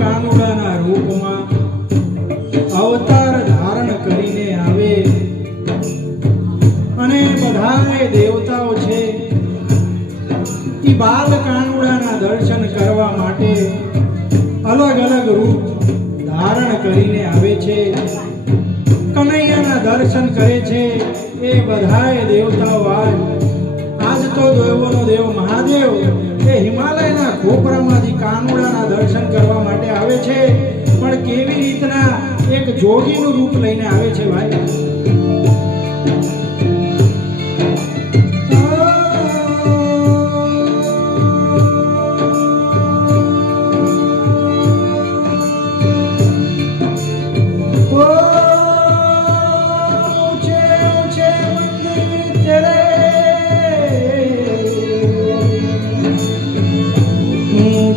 કાનુડાના રૂપમાં અવતાર ધારણ કરીને આવે અને બધાએ દેવતાઓ છે એ બાલ કાનુડાના દર્શન કરવા માટે અલગ અલગ રૂપ ધારણ કરીને આવે છે, કનૈયાના દર્શન કરે છે। એ બધાએ દેવતાઓ આજ તો દેવોનો દેવ મહાદેવ એ હિમાલયના ખોપરામાંથી કાનુડાના દર્શન કરવા માટે આવે છે, પણ કેવી રીતના એક જોગીનું રૂપ લઈને આવે છે ભાઈ।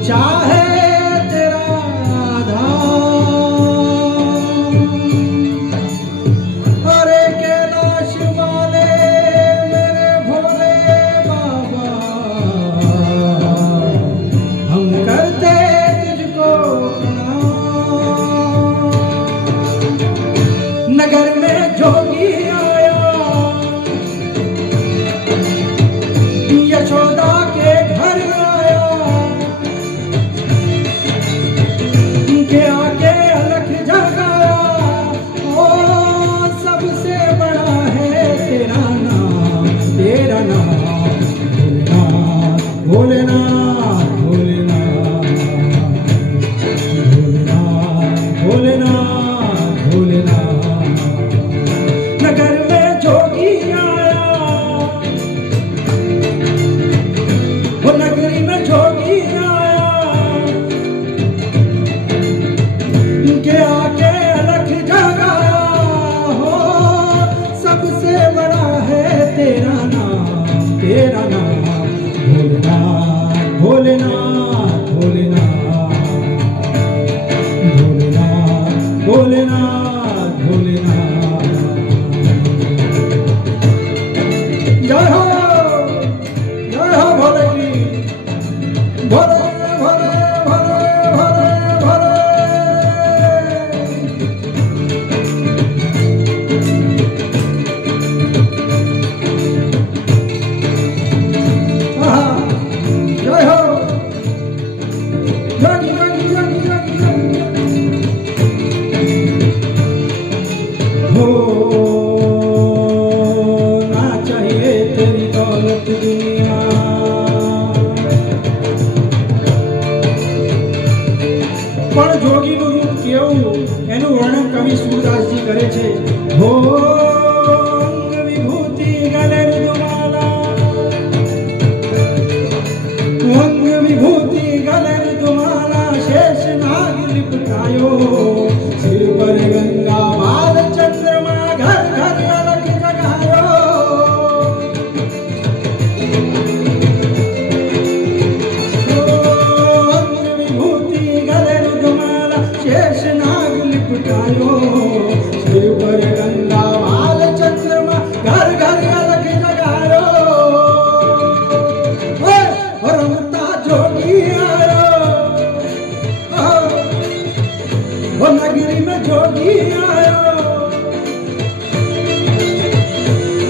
चाहे तेरा धाम अरे कैलाश वाले मेरे भोले बाबा हम करते तुझको प्रणाम। नगर में जोगी आया यशोदा के घर आके अलख जगाया, ओ सबसे बड़ा है तेरा नाम भोलेनाथ भोलेनाथ भोलेनाथ भोलेनाथ भोलेनाथ। नगर में जोगी आया, वो नगरी में जोगी आया के आके अलख जगाया, हो सबसे बड़ा है तेरा नाम भोलेनाथ भोलेनाथ भोलेनाथ भोलेनाथ भोलेनाथ। जय हो भोले की भोले भोले भोले भोले भोले। પણ જોગીનું રૂપ કેવું એનું વર્ણન કવિ સુરદાસજી કરે છે। હો અંગ વિભૂતિ ગલે ઋતુમાલા, અંગ વિભૂતિ ગલે ઋતુમાલા, શેષ નાગ લિપટાયો, સિર પર ગંગા બાલ ચંદ્રમા, ઘર ઘર અલખ જગાયો। शेष नाग लिपटायो, सिर पर गंगा बाल चंद्रमा, घर घर अलख जगायो। रमता जोगी आयो, वो नगरी में जोगी आयो,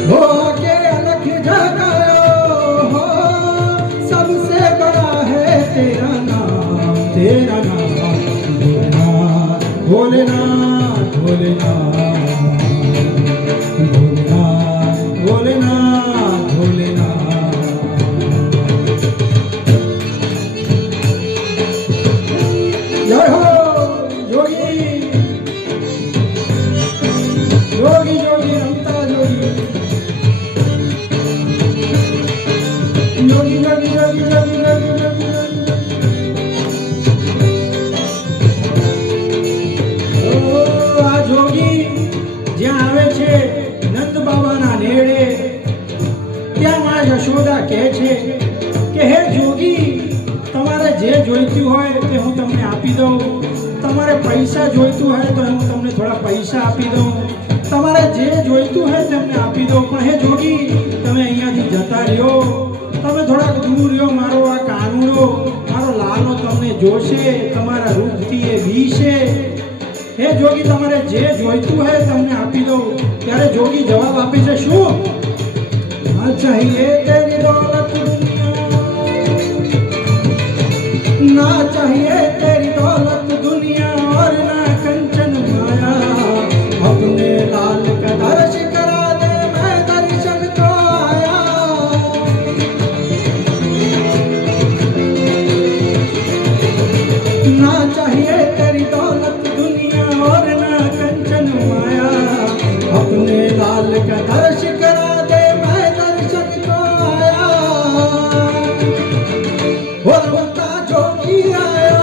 वो आके अलख जगायो, सबसे बड़ा है तेरा नाम भोलेनाथ भोलेनाथ भोलेनाथ भोलेनाथ भोलेनाथ। जय हो जोगी जोगी जोगी रमता जोगी जोगी जोगी जोगी जोगी जोगी जोगी। જોગી જ્યાં આવે છે નંદ બાબાના નેડે, ત્યાં માં યશોદા કહે છે કે હે જોગી, તમારે જે જોઈતું હોય તે હું તમને આપી દઉં, તમારે પૈસા જોઈતું હોય તો હું તમને થોડા પૈસા આપી દઉં, તમારે જે જોઈતું હોય તેમને આપી દઉં, પણ હે જોગી તમે અહીંયાથી જતા રહ્યો, તમે થોડાક દૂર રહ્યો, મારો આ કાનુડો મારો લાલો તમને જોશે, તમારા રૂપથી એ બીશે. હે જોગી, તમારે જે જોઈતું હોય તમને આપી દઉં. ત્યારે જોગી જવાબ આપે છે શું? ના ચાહીએ તેરી દौलत दुनिया, ना चाहिए तेरी दौलत दुनिया और ना कंचन माया, अपने लाल का दर्श करा दे मैं दर्शन को आया. ना चाहिए तेरी दौलत दुनिया और ना कंचन माया, अपने लाल का दर्श करा दे मैं दर्शन को आया. बोलता जोगी आयो,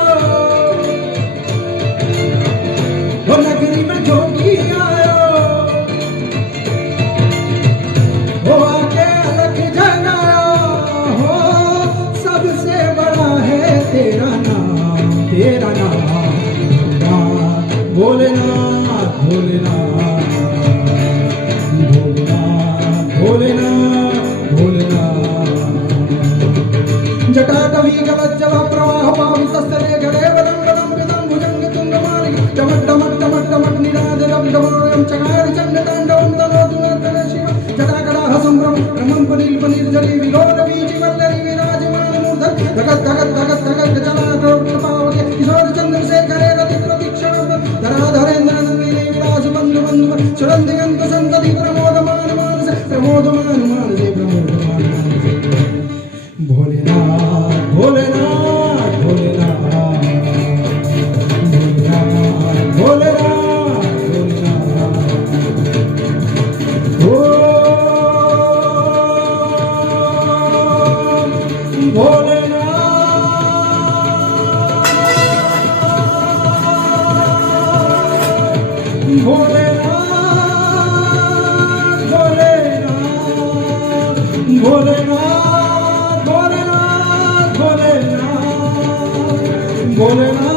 वो नगरी में जोगी आयो, वो आके अलग जगायो. हो सबसे बड़ा है तेरा नाम, तेरा नाम भोलेनाथ, भोलेनाथ, भोलेनाथ, भोलेनाथ, भोलेनाथ. जटाटवी गलज्जल प्रवाह पावितस्तरे गदेव दंडनं विदं भुजंग तुंगमालिक डमट डमट डमट डमट निनाद रब डमोयं चकार चंड तांडवं तनोतु नर्तन शिव. जटाकटाह संभ्रम रमं पनील पनीर जली विलोल बीजी वल्लरी विराजमान मूर्धर धगत धगत धगत धगत गजला रोट पावके किशोर चंद्रशेखरे रति प्रतीक्षण धराधरेन्द्र नंदिनी विलास बंधु बंधु चरण दिगंत संतति प्रमोदमान मानस प्रमोदमान मानसे प्रमोदमान मानसे. भोलेनाथ, भोलेनाथ, भोलेनाथ, भोलेनाथ, भोलेनाथ, भोलेनाथ. ओम भोलेनाथ, भोलेनाथ, भोलेनाथ, भोलेनाथ, भोलेनाथ, भोलेनाथ, भोलेनाथ.